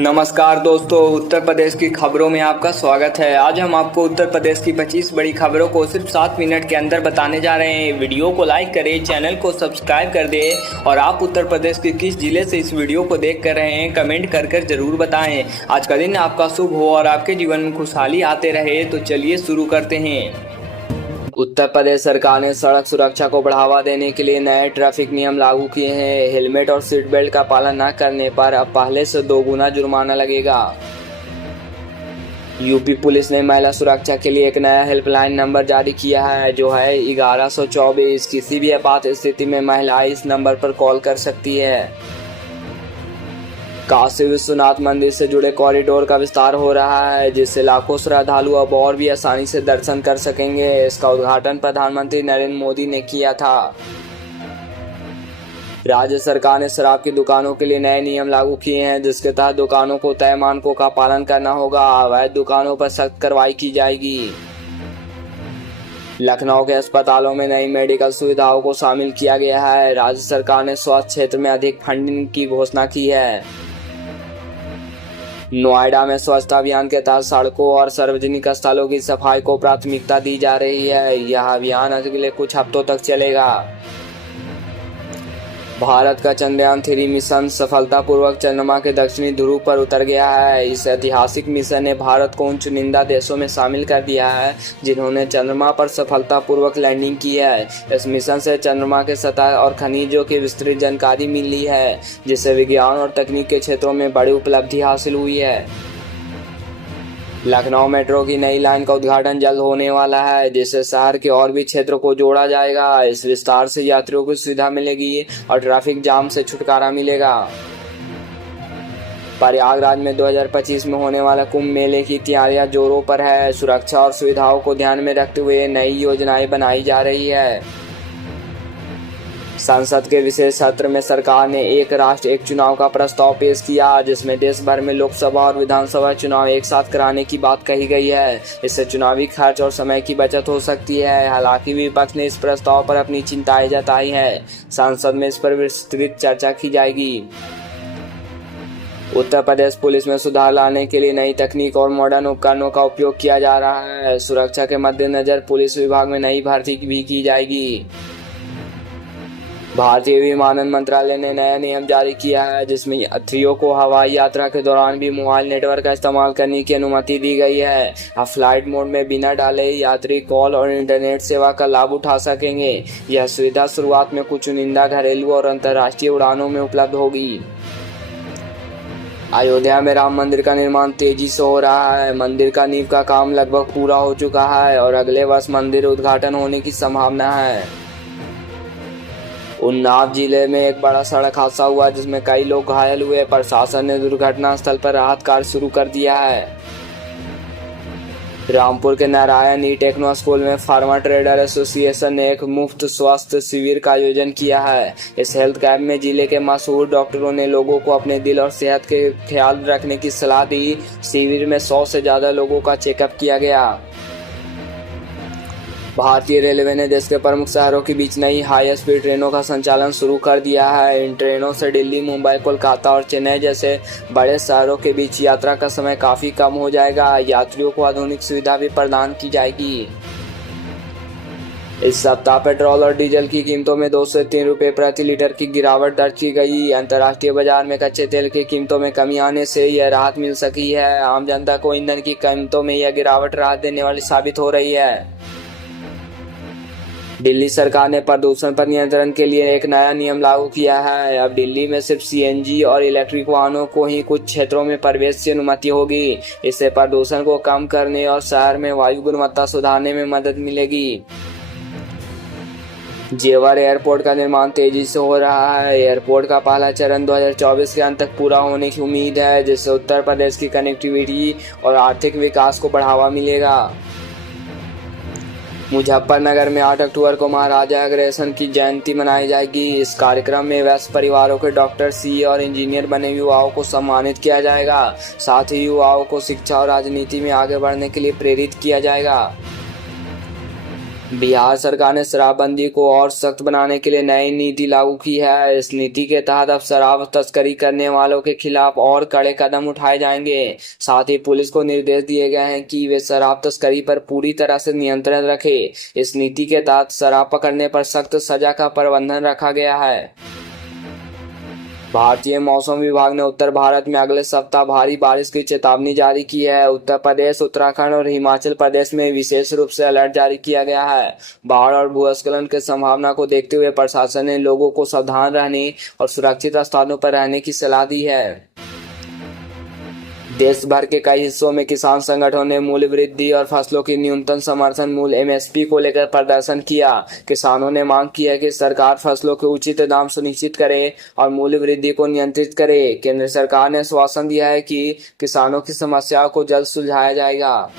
नमस्कार दोस्तों, उत्तर प्रदेश की खबरों में आपका स्वागत है। आज हम आपको उत्तर प्रदेश की 25 बड़ी खबरों को सिर्फ 7 मिनट के अंदर बताने जा रहे हैं। वीडियो को लाइक करें, चैनल को सब्सक्राइब कर दें और आप उत्तर प्रदेश के किस जिले से इस वीडियो को देख कर रहे हैं कमेंट कर जरूर बताएं। आज का दिन आपका शुभ हो और आपके जीवन में खुशहाली आते रहे। तो चलिए शुरू करते हैं। उत्तर प्रदेश सरकार ने सड़क सुरक्षा को बढ़ावा देने के लिए नए ट्रैफिक नियम लागू किए हैं। हेलमेट और सीट बेल्ट का पालन न करने पर अब पहले से 2 गुना जुर्माना लगेगा। यूपी पुलिस ने महिला सुरक्षा के लिए एक नया हेल्पलाइन नंबर जारी किया है, जो है 1124। किसी भी आपात स्थिति में महिलाएं इस नंबर पर कॉल कर सकती है। काशी विश्वनाथ मंदिर से जुड़े कॉरिडोर का विस्तार हो रहा है, जिससे लाखों श्रद्धालु अब और भी आसानी से दर्शन कर सकेंगे। इसका उद्घाटन प्रधानमंत्री नरेंद्र मोदी ने किया था। राज्य सरकार ने शराब की दुकानों के लिए नए नियम लागू किए हैं, जिसके तहत दुकानों को तय मानकों का पालन करना होगा। अवैध दुकानों पर सख्त कार्रवाई की जाएगी। लखनऊ के अस्पतालों में नई मेडिकल सुविधाओं को शामिल किया गया है। राज्य सरकार ने स्वास्थ्य क्षेत्र में अधिक फंडिंग की घोषणा की है। नोएडा में स्वच्छता अभियान के तहत सड़कों और सार्वजनिक स्थलों की सफाई को प्राथमिकता दी जा रही है। यह अभियान अगले कुछ हफ्तों तक चलेगा। भारत का चंद्रयान 3 मिशन सफलतापूर्वक चंद्रमा के दक्षिणी ध्रुव पर उतर गया है। इस ऐतिहासिक मिशन ने भारत को उन चुनिंदा देशों में शामिल कर दिया है जिन्होंने चंद्रमा पर सफलतापूर्वक लैंडिंग की है। इस मिशन से चंद्रमा के सतह और खनिजों की विस्तृत जानकारी मिली है, जिससे विज्ञान और तकनीक के क्षेत्रों में बड़ी उपलब्धि हासिल हुई है। लखनऊ मेट्रो की नई लाइन का उद्घाटन जल्द होने वाला है, जिससे शहर के और भी क्षेत्रों को जोड़ा जाएगा। इस विस्तार से यात्रियों को सुविधा मिलेगी और ट्रैफिक जाम से छुटकारा मिलेगा। प्रयागराज में 2025 में होने वाला कुंभ मेले की तैयारियां जोरों पर है। सुरक्षा और सुविधाओं को ध्यान में रखते हुए नई योजनाएं बनाई जा रही है। संसद के विशेष सत्र में सरकार ने एक राष्ट्र एक चुनाव का प्रस्ताव पेश किया, जिसमें देश भर में लोकसभा और विधानसभा चुनाव एक साथ कराने की बात कही गई है। इससे चुनावी खर्च और समय की बचत हो सकती है। हालांकि विपक्ष ने इस प्रस्ताव पर अपनी चिंताएं जताई है। संसद में इस पर विस्तृत चर्चा की जाएगी। उत्तर प्रदेश पुलिस में सुधार लाने के लिए नई तकनीक और मॉडर्न उपकरणों का उपयोग किया जा रहा है। सुरक्षा के मद्देनजर पुलिस विभाग में नई भर्ती भी की जाएगी। भारतीय विमानन मंत्रालय ने नया नियम जारी किया है, जिसमें यात्रियों को हवाई यात्रा के दौरान भी मोबाइल नेटवर्क का इस्तेमाल करने की अनुमति दी गई है। अब फ्लाइट मोड में बिना डाले यात्री कॉल और इंटरनेट सेवा का लाभ उठा सकेंगे। यह सुविधा शुरुआत में कुछ चुनिंदा घरेलू और अंतर्राष्ट्रीय उड़ानों में उपलब्ध होगी। अयोध्या में राम मंदिर का निर्माण तेजी से हो रहा है। मंदिर का नींव का काम लगभग पूरा हो चुका है और अगले वर्ष मंदिर उद्घाटन होने की संभावना है। उन्नाव जिले में एक बड़ा सड़क हादसा हुआ, जिसमें कई लोग घायल हुए। प्रशासन ने दुर्घटना स्थल पर राहत कार्य शुरू कर दिया है। रामपुर के नारायण ई टेक्नो स्कूल में फार्मा ट्रेडर एसोसिएशन ने एक मुफ्त स्वास्थ्य शिविर का आयोजन किया है। इस हेल्थ कैंप में जिले के मशहूर डॉक्टरों ने लोगों को अपने दिल और सेहत के ख्याल रखने की सलाह दी। शिविर में 100 से ज्यादा लोगों का चेकअप किया गया। भारतीय रेलवे ने देश के प्रमुख शहरों के बीच नई हाई स्पीड ट्रेनों का संचालन शुरू कर दिया है। इन ट्रेनों से दिल्ली, मुंबई, कोलकाता और चेन्नई जैसे बड़े शहरों के बीच यात्रा का समय काफी कम हो जाएगा। यात्रियों को आधुनिक सुविधा भी प्रदान की जाएगी। इस सप्ताह पेट्रोल और डीजल की कीमतों में 2 से 3 रुपये प्रति लीटर की गिरावट दर्ज की गई। अंतर्राष्ट्रीय बाजार में कच्चे तेल की कीमतों में कमी आने से यह राहत मिल सकी है। आम जनता को ईंधन की कीमतों में यह गिरावट राहत देने वाली साबित हो रही है। दिल्ली सरकार ने प्रदूषण पर नियंत्रण के लिए एक नया नियम लागू किया है। अब दिल्ली में सिर्फ सीएनजी और इलेक्ट्रिक वाहनों को ही कुछ क्षेत्रों में प्रवेश की अनुमति होगी। इससे प्रदूषण को कम करने और शहर में वायु गुणवत्ता सुधारने में मदद मिलेगी। जेवर एयरपोर्ट का निर्माण तेजी से हो रहा है। एयरपोर्ट का पहला चरण 2024 के अंत तक पूरा होने की उम्मीद है, जिससे उत्तर प्रदेश की कनेक्टिविटी और आर्थिक विकास को बढ़ावा मिलेगा। मुजफ्फरनगर में 8 अक्टूबर को महाराजा अग्रसेन की जयंती मनाई जाएगी। इस कार्यक्रम में वयस्क परिवारों के डॉक्टर, सीए और इंजीनियर बने युवाओं को सम्मानित किया जाएगा। साथ ही युवाओं को शिक्षा और राजनीति में आगे बढ़ने के लिए प्रेरित किया जाएगा। बिहार सरकार ने शराबबंदी को और सख्त बनाने के लिए नई नीति लागू की है। इस नीति के तहत अब शराब तस्करी करने वालों के खिलाफ और कड़े कदम उठाए जाएंगे। साथ ही पुलिस को निर्देश दिए गए हैं कि वे शराब तस्करी पर पूरी तरह से नियंत्रण रखे। इस नीति के तहत शराब पकड़ने पर सख्त सजा का प्रावधान रखा गया है। भारतीय मौसम विभाग ने उत्तर भारत में अगले सप्ताह भारी बारिश की चेतावनी जारी की है। उत्तर प्रदेश, उत्तराखंड और हिमाचल प्रदेश में विशेष रूप से अलर्ट जारी किया गया है। बाढ़ और भूस्खलन की संभावना को देखते हुए प्रशासन ने लोगों को सावधान रहने और सुरक्षित स्थानों पर रहने की सलाह दी है। देश भर के कई हिस्सों में किसान संगठनों ने मूल्य वृद्धि और फसलों की न्यूनतम समर्थन मूल्य (एमएसपी) को लेकर प्रदर्शन किया। किसानों ने मांग की है कि सरकार फसलों के उचित दाम सुनिश्चित करे और मूल्य वृद्धि को नियंत्रित करे। केंद्र सरकार ने आश्वासन दिया है कि किसानों की समस्याओं को जल्द सुलझाया जाएगा।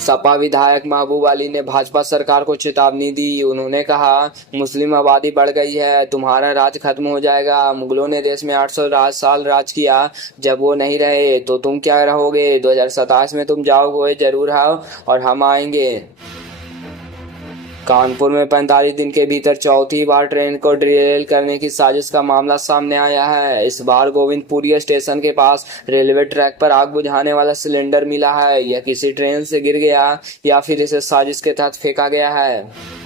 सपा विधायक महबूब अली ने भाजपा सरकार को चेतावनी दी। उन्होंने कहा, मुस्लिम आबादी बढ़ गई है, तुम्हारा राज खत्म हो जाएगा। मुगलों ने देश में 800 साल राज किया, जब वो नहीं रहे तो तुम क्या रहोगे। 2027 में तुम जाओगे जरूर हो और हम आएंगे। कानपुर में 45 दिन के भीतर चौथी बार ट्रेन को डिरेल करने की साजिश का मामला सामने आया है। इस बार गोविंदपुरी स्टेशन के पास रेलवे ट्रैक पर आग बुझाने वाला सिलेंडर मिला है। यह किसी ट्रेन से गिर गया या फिर इसे साजिश के तहत फेंका गया है।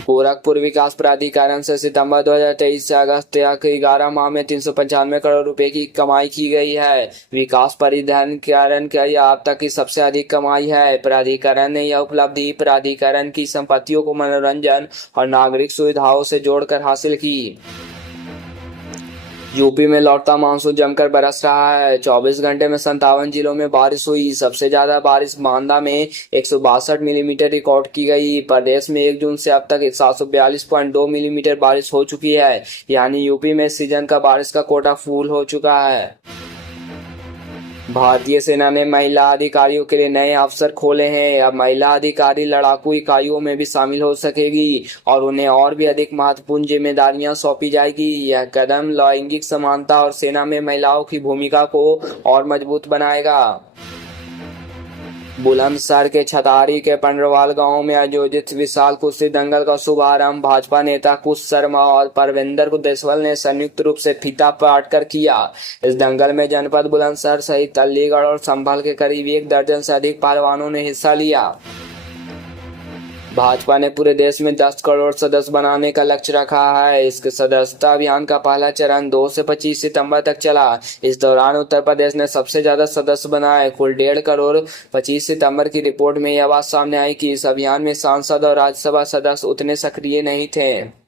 गोरखपुर विकास प्राधिकरण से सितंबर 2023 से अगस्त तक 11 माह में 395 करोड़ रुपए की कमाई की गई है। विकास प्राधिकरण का यह अब तक की सबसे अधिक कमाई है। प्राधिकरण ने यह उपलब्धि प्राधिकरण की संपत्तियों को मनोरंजन और नागरिक सुविधाओं से जोड़कर हासिल की। यूपी में लौटता मानसून जमकर बरस रहा है। 24 घंटे में 57 जिलों में बारिश हुई। सबसे ज्यादा बारिश बांदा में 162 मिलीमीटर रिकॉर्ड की गई। प्रदेश में 1 जून से अब तक 742.2 मिलीमीटर बारिश हो चुकी है। यानी यूपी में सीजन का बारिश का कोटा फुल हो चुका है। भारतीय सेना ने महिला अधिकारियों के लिए नए अवसर खोले हैं। अब महिला अधिकारी लड़ाकू इकाइयों में भी शामिल हो सकेगी और उन्हें और भी अधिक महत्वपूर्ण जिम्मेदारियां सौंपी जाएगी। यह कदम लैंगिक समानता और सेना में महिलाओं की भूमिका को और मजबूत बनाएगा। बुलंदशहर के छतारी के पंडरवाल गांव में आयोजित विशाल कुश्ती दंगल का शुभारंभ भाजपा नेता कुश शर्मा और परविंदर देसवाल ने संयुक्त रूप से फीता काटकर किया। इस दंगल में जनपद बुलंदशहर सहित अलीगढ़ और संभल के करीब 1 दर्जन से अधिक पहलवानों ने हिस्सा लिया। भाजपा ने पूरे देश में 10 करोड़ सदस्य बनाने का लक्ष्य रखा है। इसके सदस्यता अभियान का पहला चरण 2 से 25 सितंबर तक चला। इस दौरान उत्तर प्रदेश ने सबसे ज्यादा सदस्य बनाए, कुल 1.5 करोड़। 25 सितंबर की रिपोर्ट में यह बात सामने आई कि इस अभियान में सांसद और राज्यसभा सदस्य उतने सक्रिय नहीं थे।